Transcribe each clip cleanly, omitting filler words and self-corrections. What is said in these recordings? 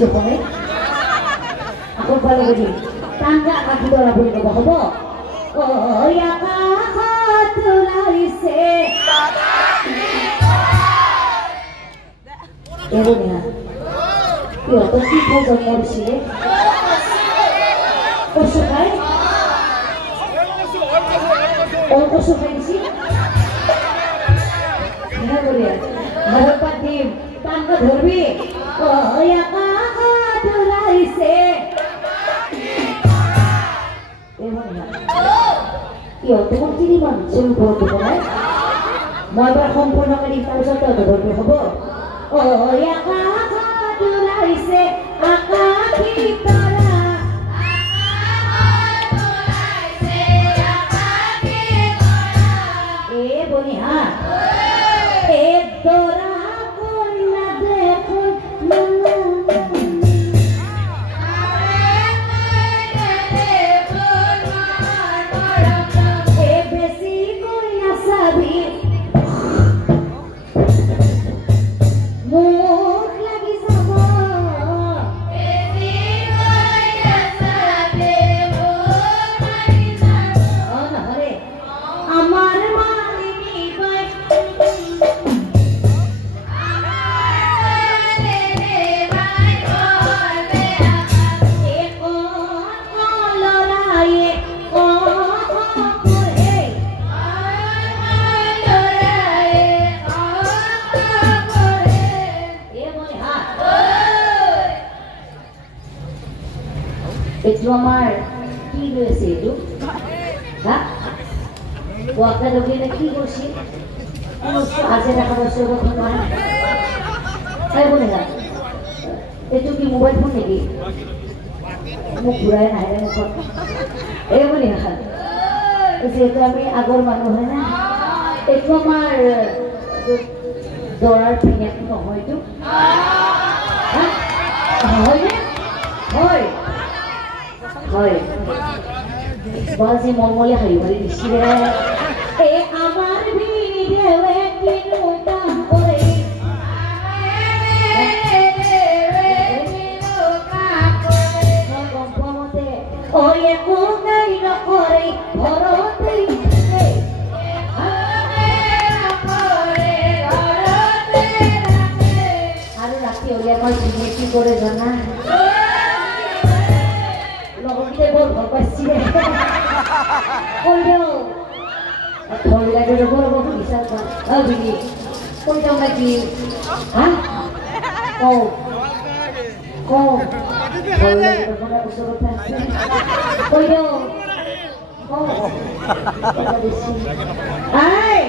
দেখোনে আকৌ পালে বুলি টাঙ্গা কাটি দৰা বুলি ক'ব হ'ব ঐ আকাশত ওলাইছে এৰো নিয়া সিহঁতৰ কি খাই জন্ম দিছিলে কচু খাই কচু খাই দিছি ঘৰত পাতিম টাঙ্গা ধৰবি ঐ আকাশত ওলাইছে সিহঁতক তিনি মানুহ ওপৰত দিব নাই মই এবাৰ সম্পূৰ্ণ কৰি তাৰপিছত ধৰবি হ'ব ঐ আকাশত ওলাইছে আকাশী তৰা এ বনিহা এ দৰা কইনা দেখোন আমার কি রয়েছে একটু হ্যাঁ আপনার লোকে কি করছি আজে টাকা পয়সা কথা নয় তাই বলে না একটু কি মোবাইল ফোন নাকি মুখ ঘুরায় না মুখ এই বলি না যেহেতু আমি আগর মানুষ হয় না একটু আমার দৌড়ার ফিনে নহয়তো হ্যাঁ হয় না হয় হয় বাজি মলমলে হাই মারি দিছি রে এ আমার ভিড়ে কিনু দাম করে গম্পমতে ওরে কোনাই নকরে ভরতে আর রাখি ওরে আমার কি করে জানা লগতে বল পাচ্ছি রে কইলো ধরে লাগে বড় বড় বিশাল আবিনি কইলো নাকি হ্যাঁ ও ও কইলো বড় বড় আছে কইলো ও আয়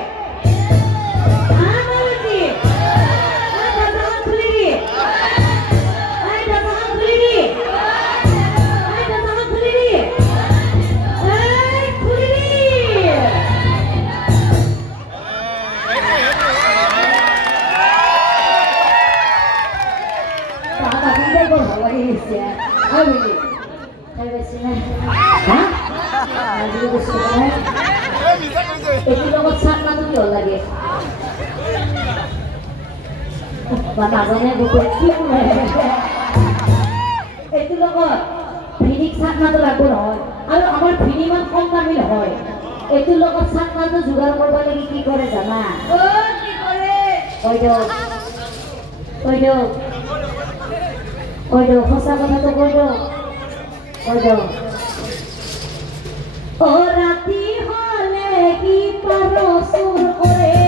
নাজানে গোটেই কি এইটো লগত ভিনিক চাকনাটো লাগব নহয় আৰু আমাৰ ভিনি ইমান কম দামী নহয় এইটো লগত চাকনাটো যোগাৰ কৰিব লাগি কি কৰে জানা কি কৰে কৈ দিয়ক সঁচা কথাটো কৈ দিয়ক ও ৰাতি হলে কি পাৰ চুৰ কৰে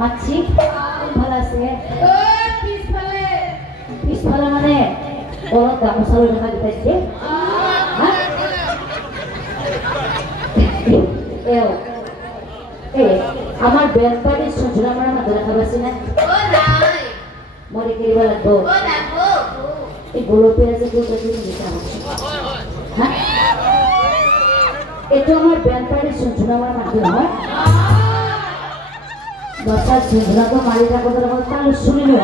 মাছি ভাল আছে পিছফালে মানে বলত গামোচা লৈ থকা দেখাইছে আমার বেলপাড়ির সজরা মারা মাথা দেখা পাচ্ছি না মরে কৰিব লাগিব এই গোলপীয়া যে গোলপীয়া দিছে হ্যাঁ এইটো আমাৰ বেলপাৰী চুঞ্চুনামাৰ মাটি নহয় দশটা চুঞ্চুনাটো মাৰি থাকোঁতে দেখোন তালৈ চুৰিলো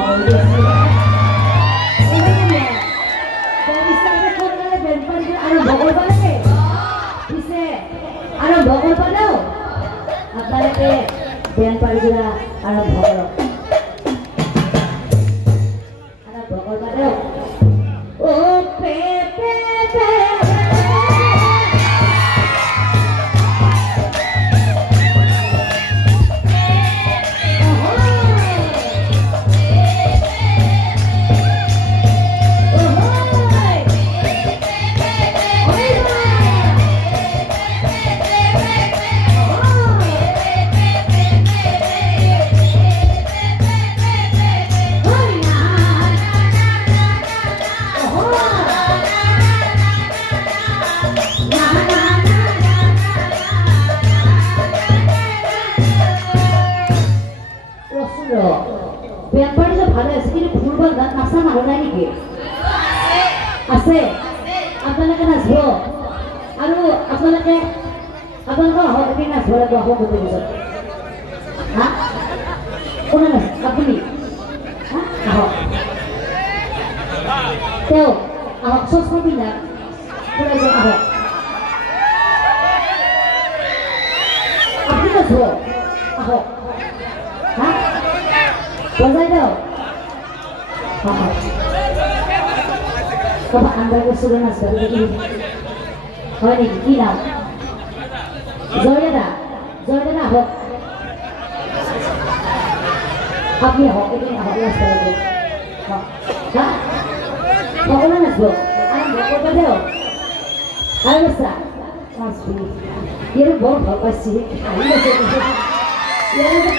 আৰু ভগৰ পালে পিছে আৰু ভগৰ পালেও আপোনালোকে বেলপাৰী জিলা আৰু ভগৰ ভগৰ পালেও ও পে পে পে বেলপাৰী যে ভালে আছে কিন্তু ফুটবল নাচা মানুহ নাই নেকি আছে আপোনালোকে নাচিব আৰু আপোনালোকৰ এদিন নাচিব লাগিব আকৌ গোটেই পিছত হা কোনে নাচে আপুনি আহক তেওঁ আহক চশমা পিন্ধা কোনে আহক আপুনি নাচিব আহক হা বজাই দাও কবা আন্দার সুরে নাচ করে দেখি হয় নাকি কি নাম জয়দাদা হোক আপনি হোক এদিন হোক নাচ করবো হ্যাঁ সকলে নাচবো আরম্ভ করবে দেও আর বসা নাচবি এর বড় ভাল পাইছি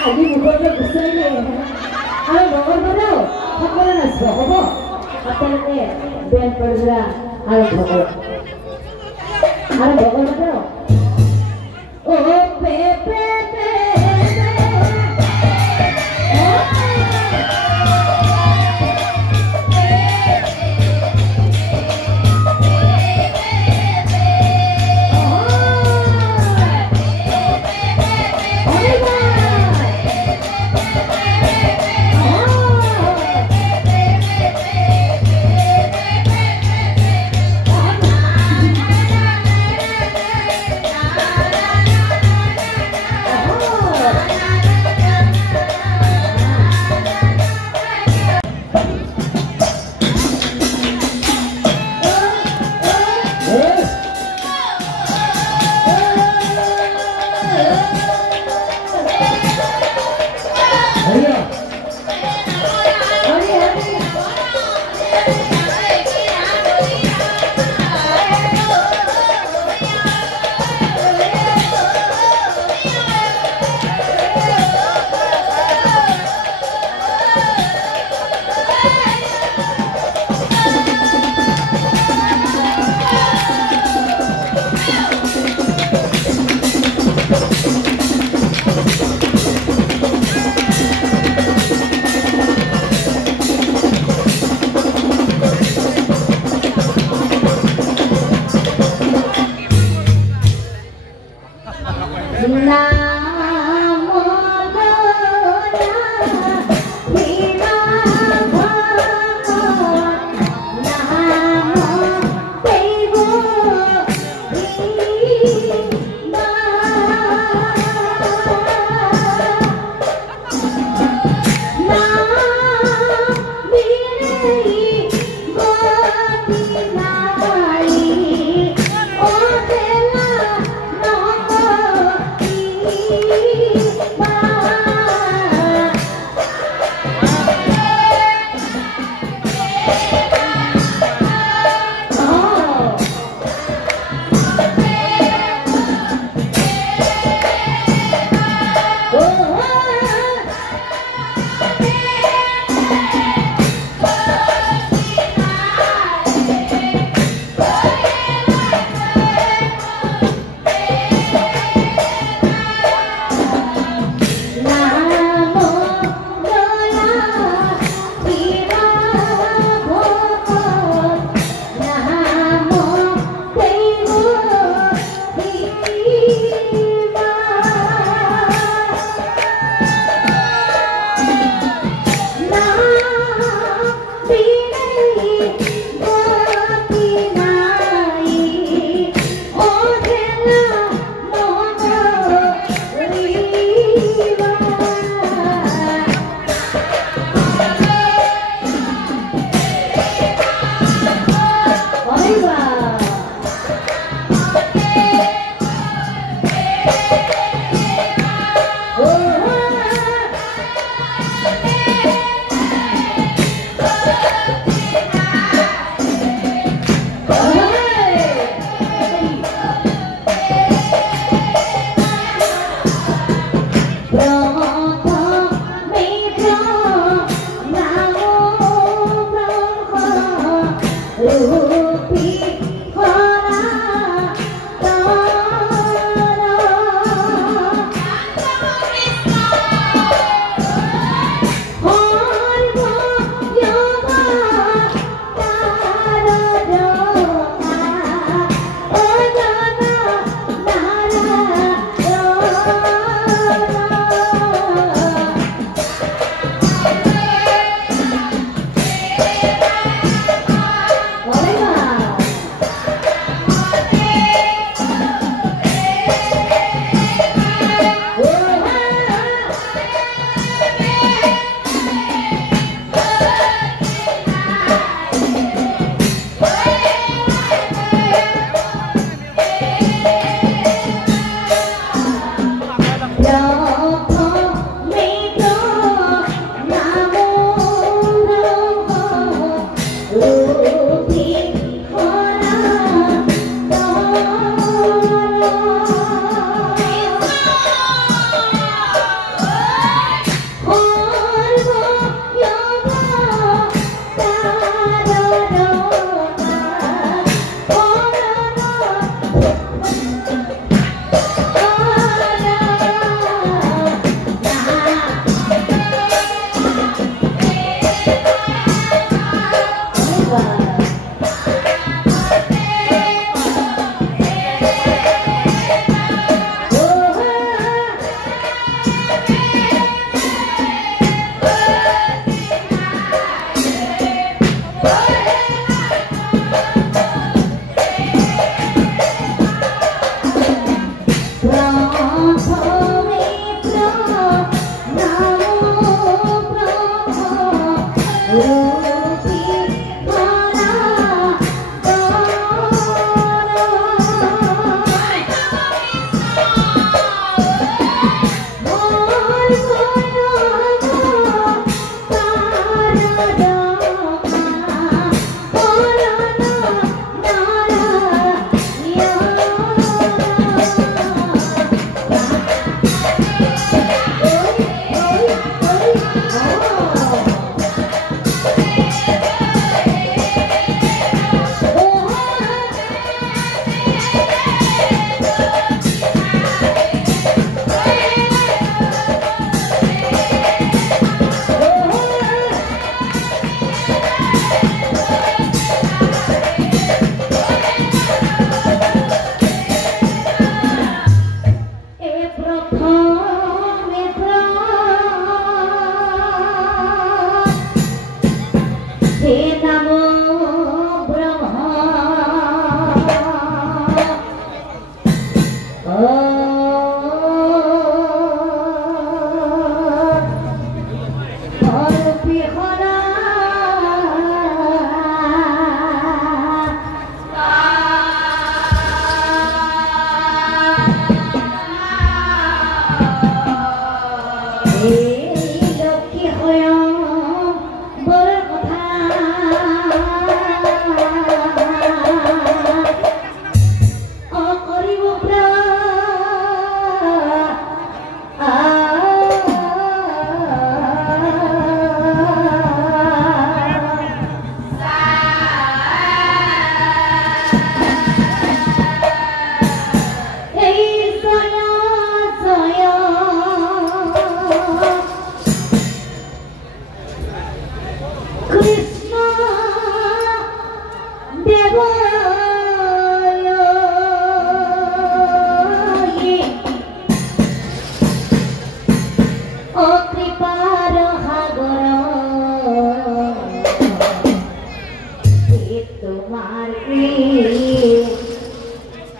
আজি মুখতে গুচাই দিয়ে আৰু ভগৰ পালেও সকলো নাচিব হ'ব আপোনালোকে বেলপাৰী জিলা আৰু ভগৰ পালেও ও পে পে পে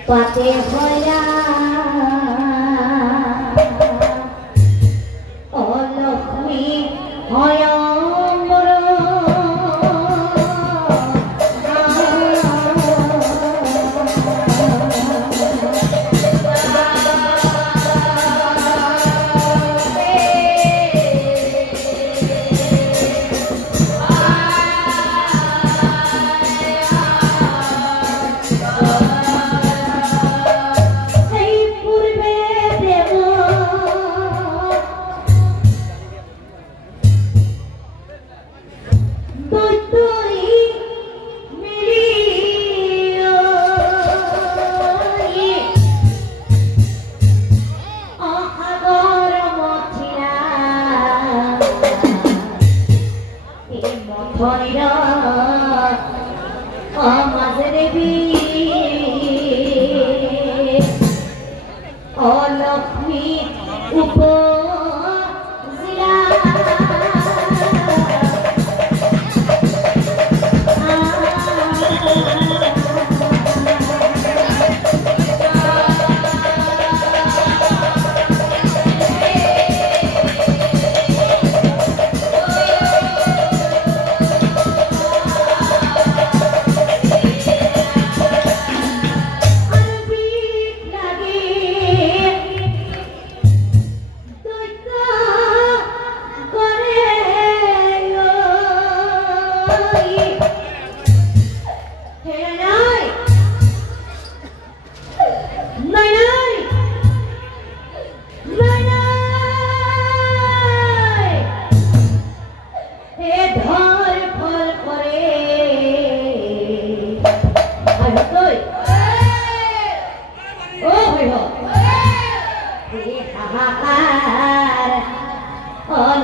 পাতে ভরা অলক্ষ্মী হয় অলক্ষ্মী উপজিলা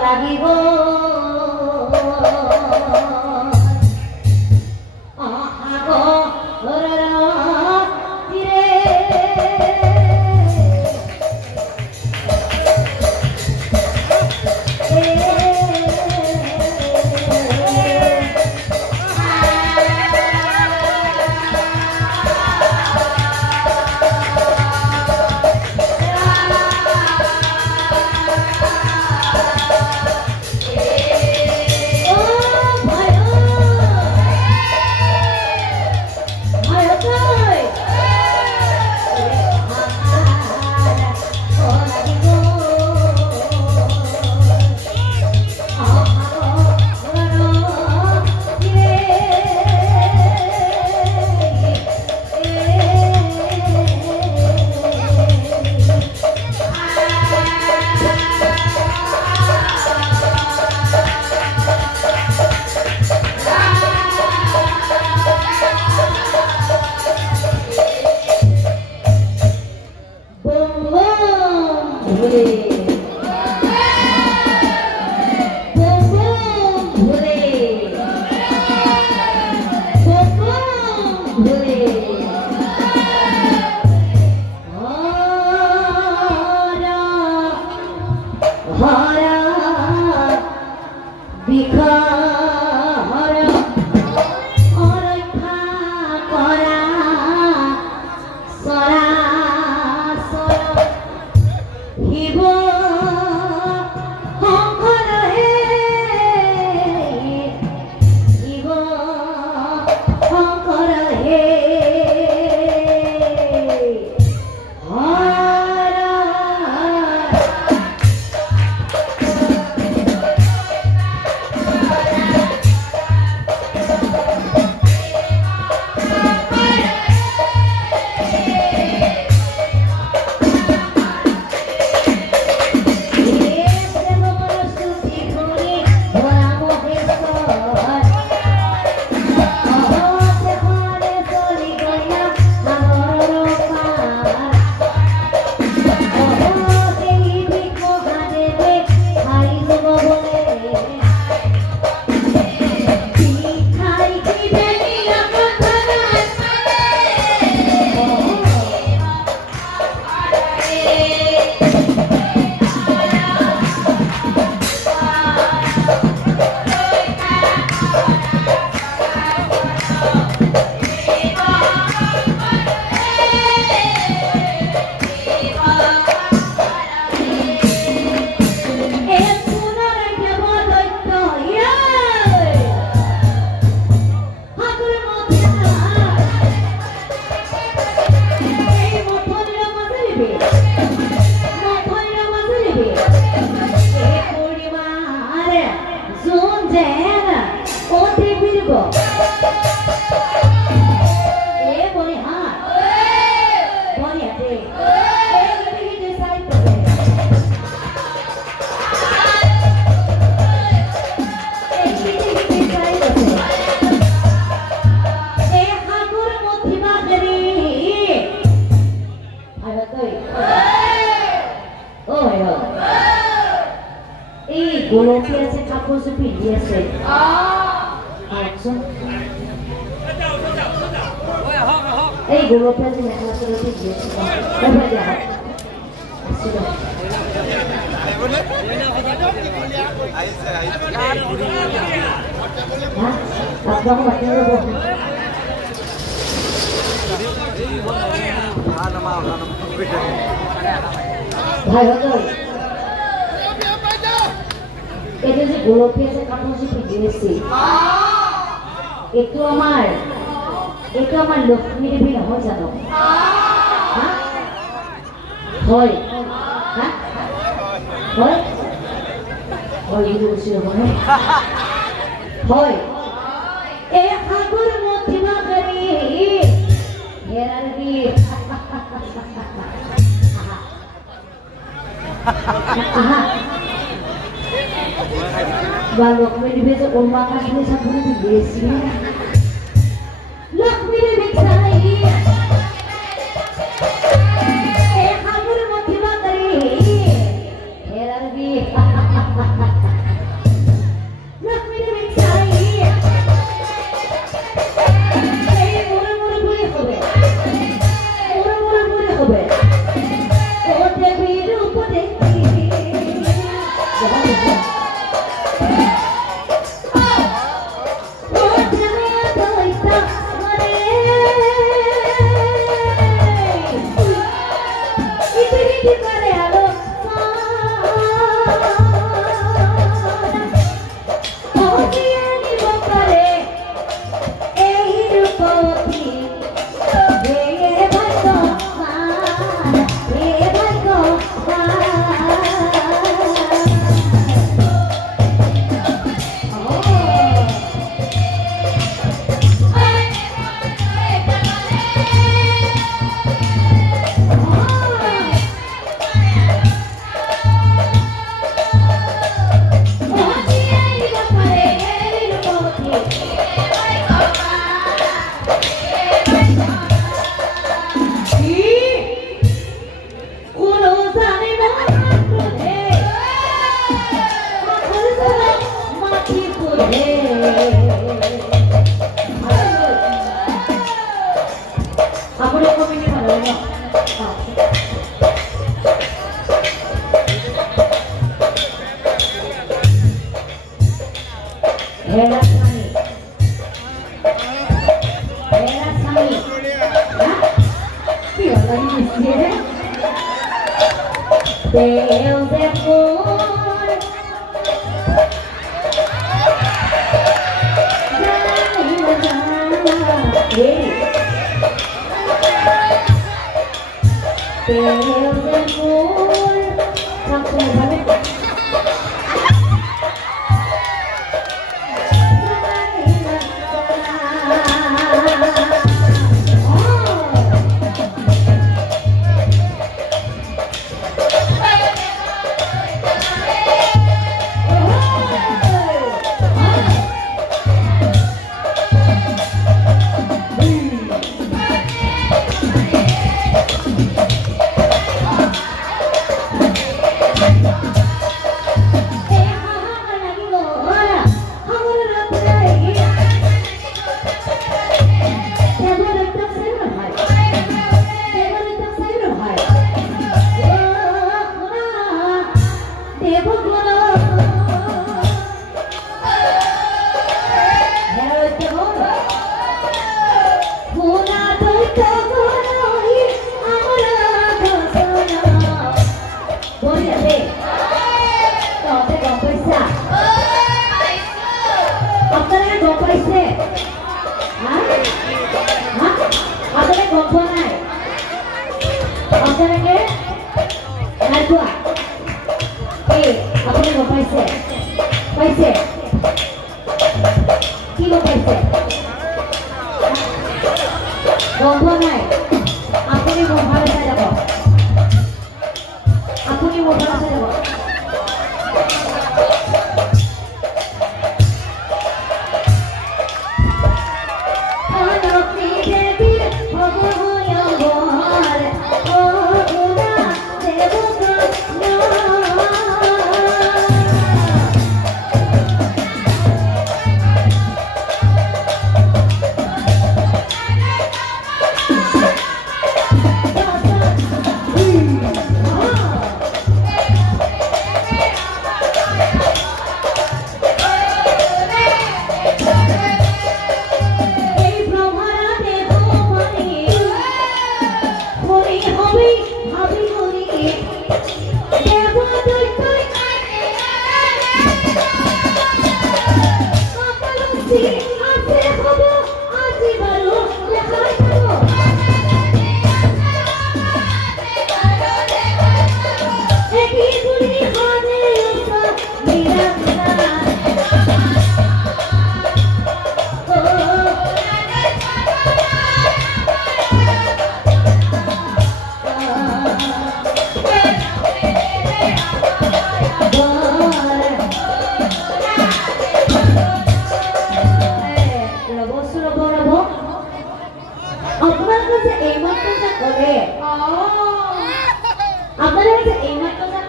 লাগিব He will ইয়াতে এই চাই পৰে এই চাই পৰে এই সাগৰ মথিবা কৰি ভাৰতই ও ভাই এই গোলপীয়া যে কাপোৰযোৰ পিন্ধি আছে এই গোলপীয়া যে মেখেলা চাদৰ পিন্ধি আছে এটা যে গোলপীয়া যে কাপোৰযোৰ পিন্ধি আছে এইটো আমাৰ লক্ষ্মী দেৱী নহয় জানো হয় হয় হয় এইটো বস্তু নহয় হয় এই সাগৰ মথিবা কৰি হেৰাৰ গীত লক্ষ্মী দেৱী যে ওলমা কাপোৰ চাপোৰ পিন্ধি আছে লক্ষ্মী দেৱী চাই এই সাগৰ মথিবা কৰি হেৰাৰ গীত লক্ষ্মী দেৱী চাই এই মোৰ বুলি হবে ও দেৱীৰ ৰূপ দেখি Gombo nai, aku ni gombo ada apa?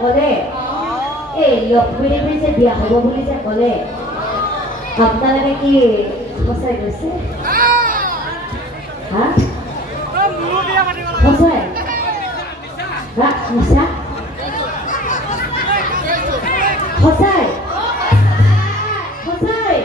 ক'লে এই লক্ষ্মী দেৱী যে বিয়া হ'ব বুলি যে ক'লে আপোনালোকে কি সঁচাই কৈছে হা সঁচাই হা মিছা সঁচাই সঁচাই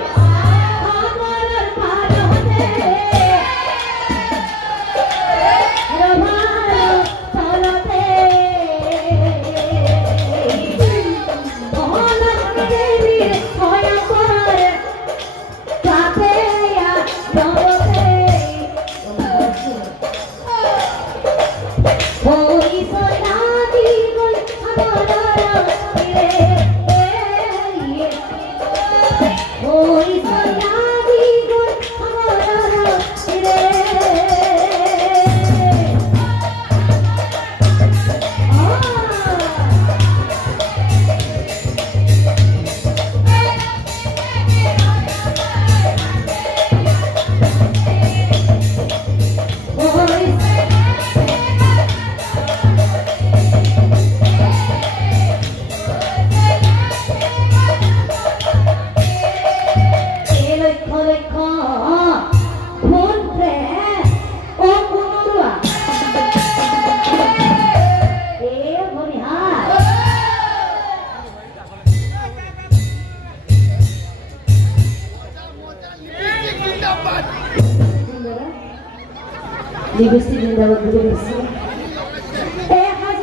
Libesti Vrindavan Libesti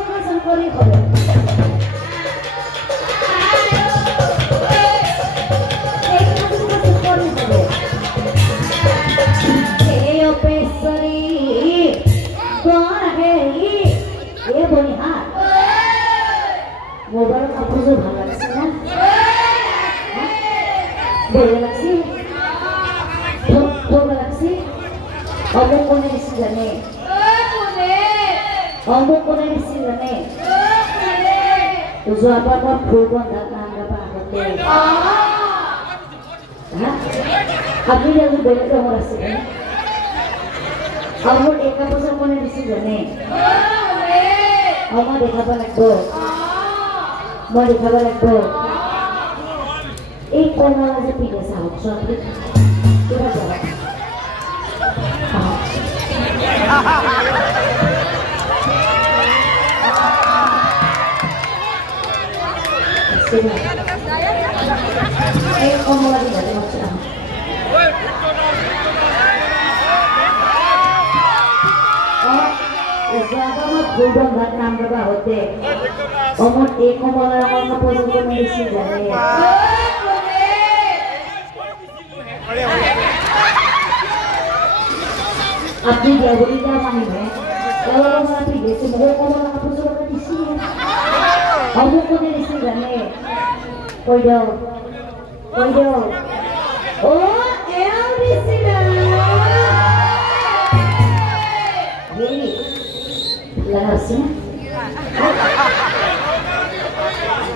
Hasan kori kore opesari kor hai bonihar mobile kapur jo bhal lagse na bole lagse thok lagse অমুক কোনে বেশি জানে অমুক কোনে বেশি জানে যোৱাবাৰ মই ফুল বন্ধাত নাম গাবা আগতে আপুনি যদি বেলেগ ৰঙৰ আছিলে অমুক একা বছৰ কোনে বেছি জানে মই দেখাব লাগিব এই কমলা যে পিন্ধে চাওকচোন কিবা যাওক এই কমলা দি যাবে হচ্ছে ফুল বন্ধাত নাম গাবা হতে অমর এই কমলা ৰঙৰ পৰ্যন্ত মেডিসিন জানে আপনি ব্যবহৃত মানিবে এওঁলোকৰ পৰা ঠিক আছে মোৰ কমলা কাপোৰযোৰ দিছি অমুক কোনে দিছি জানে কৈ দিয়ক ও এওঁ দিছি লাগাছি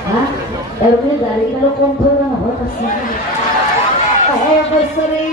হ্যাঁ এওঁলোকে গাড়ী কালো কম থৈ নহয় আছে বছৰে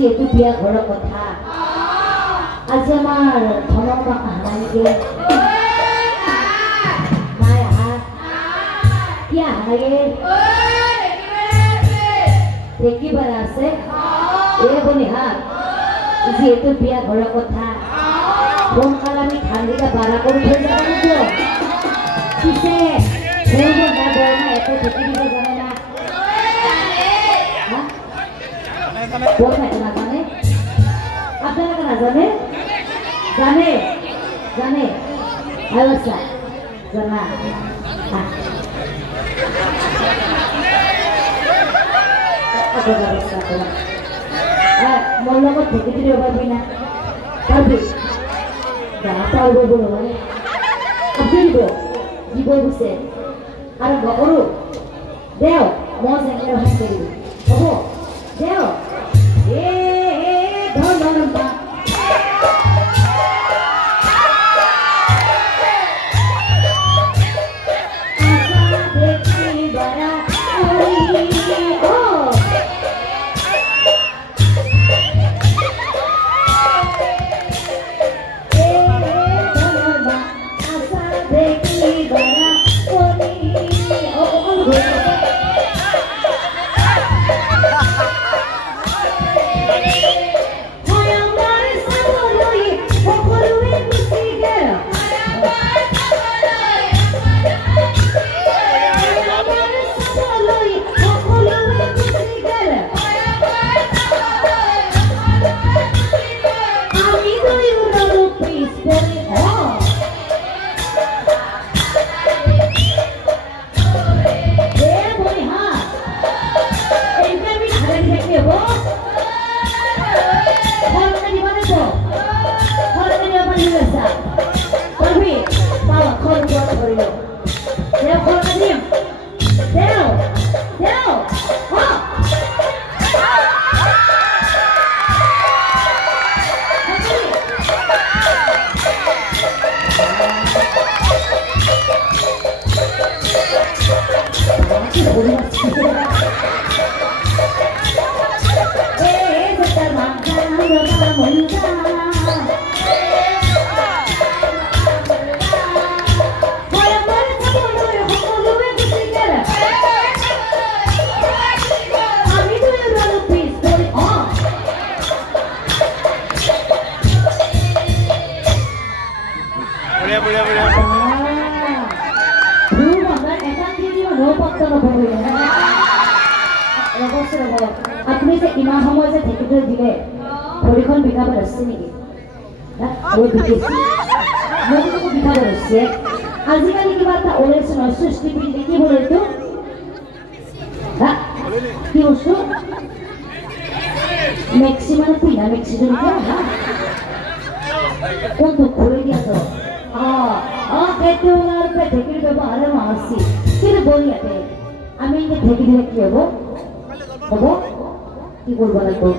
itu dia golok kota aja mar tolong makanan ke Maya ya lagi দেখি বার আছে এ বনিহার যেহেতু বিয়া ঘর কথা কোন কাল আমি ঠান্ডিটা বাড়া করে ফেলে যাব পিছে বলবো না বলবো এত ঢুকে দিব জানা বল নাকি না জানে আপনারা কেনা জানে জানে জানে আচ্ছা জানা মোর লগত থেকে দিলে পারবি না পারবি যা পারবো বলো মানে আপনি দিব বুঝছে আর গরু দেও মজ এনে হাত করিব হবো দেও এ ধর ধর পা আপনি যে ইমান সময় যে ঢেকিটো দিলে ভৰিখন বিকাব আছে নেকি মই বিকিছি মই বিকাব আছে আজিকালি কিবা এটা ওলাইছে ন সৃষ্টি পিন্ধি কি বলে তো কি বস্তু ম্যাক্সিমাম পিনা ম্যাক্সিমাম কোনটো ঘুরে দিয়া তো সেইটো ওলার পে ঢেকির ব্যবহার মারছি কিন্তু বলিয়াতে আমি যে ঢেকি দিলে কি হবো হবো কি করবো লাগবো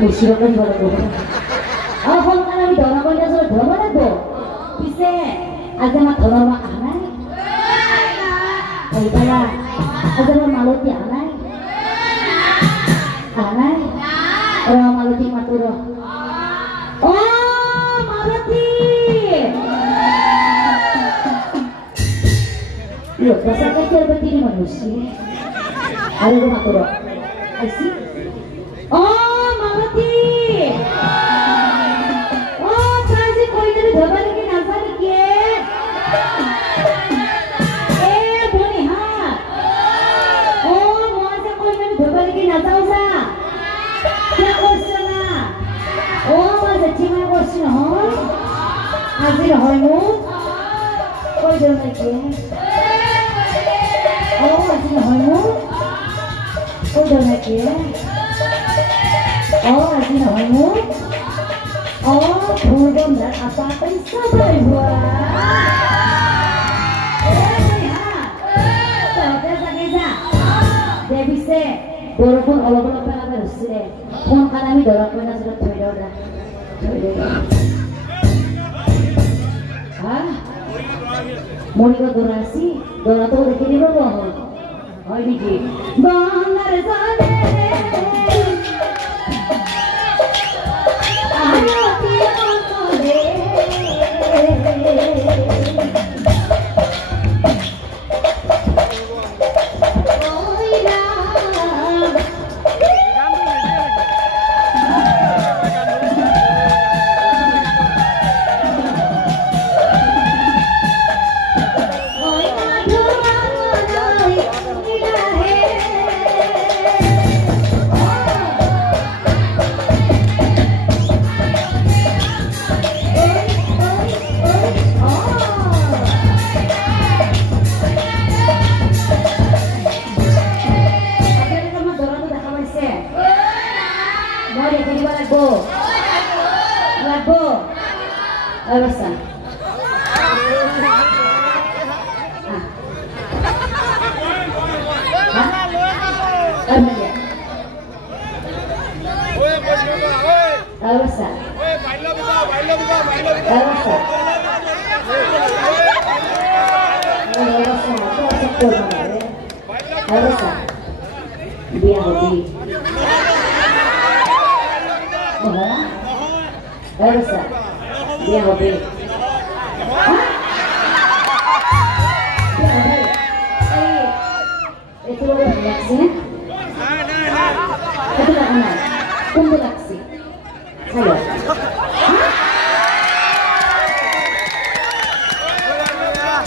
বেশিরভাগ দিব লাগবো এখন আমি ধর্ম করলে ধর্ম লাগবো পিছে আজ আমার ধর্ম আনাই এইবারা আজ আমার মালতী আনাই আনাই মালতী মাতুর ও মালতী loh masa kecil begini manusia ada rumah turun Asyik oh Malati oh kaji koi tadi dhaba lagi nasa lagi boni ha oh masa koi tadi dhaba lagi nasa usa kya question na oh masa cima question ho azir hoy mo koi dhaba lagi oh azir hoy mo udah lagi ya oh lagi namamu oh burung dan apa sabar buat dia bisa walaupun Allah berapa harus deh pun karena ini dorong punya sudah terdoda mau ikut durasi dorong tuh udah kini belum oh ini bangar zane ayo tiang kode Oh Arasa. Armenia. Arasa. Arasa. Arasa. Dia hobi. Arasa. Dia hobi. Itu lo reaksinya? Itu tak kenal. Tunggu reaksi. Saya.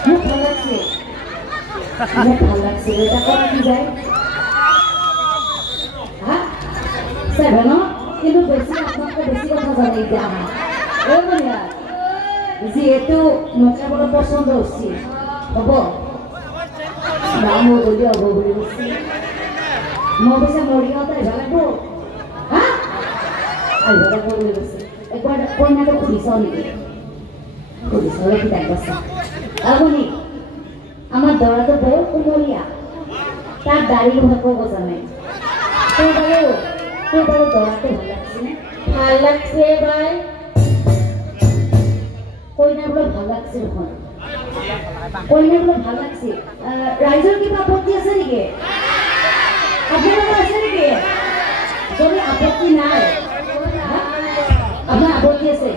Mau reaksi. Mau reaksi. Kita kau lagi jai. Hah? Saya benar. Itu besi apa? Besi apa saja dia. Benar. Itu macam apa person dosi. Apa? Namu tu dia apa boleh dosi. Mau bisa mori atau jalan tu? Hah? Ayo orang boleh dosi. Ekor kau nak tu kulisau ni. Kulisau lagi tak besar. Aku ni, amat dora tu baru umuria. Tak dari lu nak kau besar ni. Tu baru dora tu halak se baik. Kau nak belum halak se bukan? Kau nak belum halak se? Riser kita apa dia sendiri ke? Apa nama sendiri ke? Jadi apa tu naik? Apa apa dia se?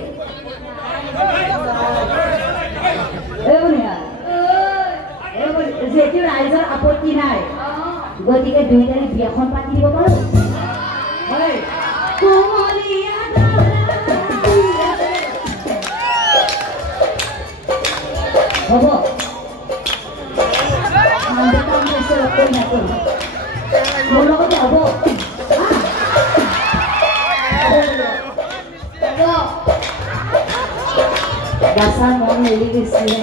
Jadi riser apa tu naik? Gua tiga dua ni biar kon pati di bawah. Hey, kumalia Bobo, anda tak bisa lakukan itu. Bobo kau tahu? Bobo, dasar mau milih di sini.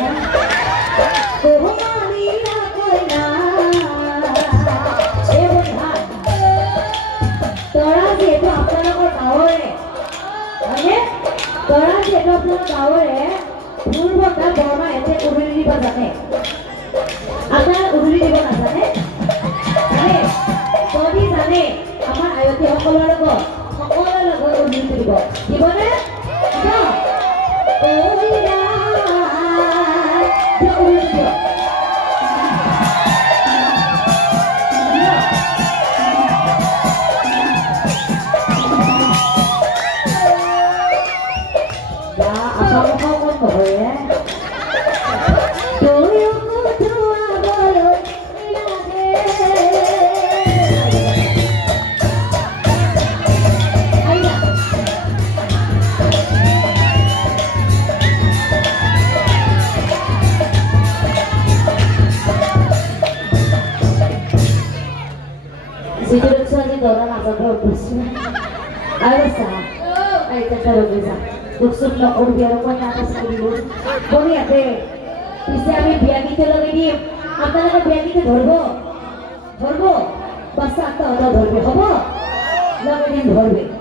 Bobo malia kau nak, benar. Orang itu apa nak kau tahu ni? Orang itu apa nak tahu ni? Purba ka bama ete uruli diba jane apnar uruli diba na jane jodi jane amar ayoti hokolor logo uruli diba dibone ja oira ja uruli diba Sejurut saja orang asal bagus. Alsa, ayo kita berusaha. Maksud nak orang biar orang atas dulu. Boleh ada. Bisa kami biar kita lagi. Apa nak biar kita dhorbo. Basta atau dhorbo. Habo. Lagi ni dhorbo.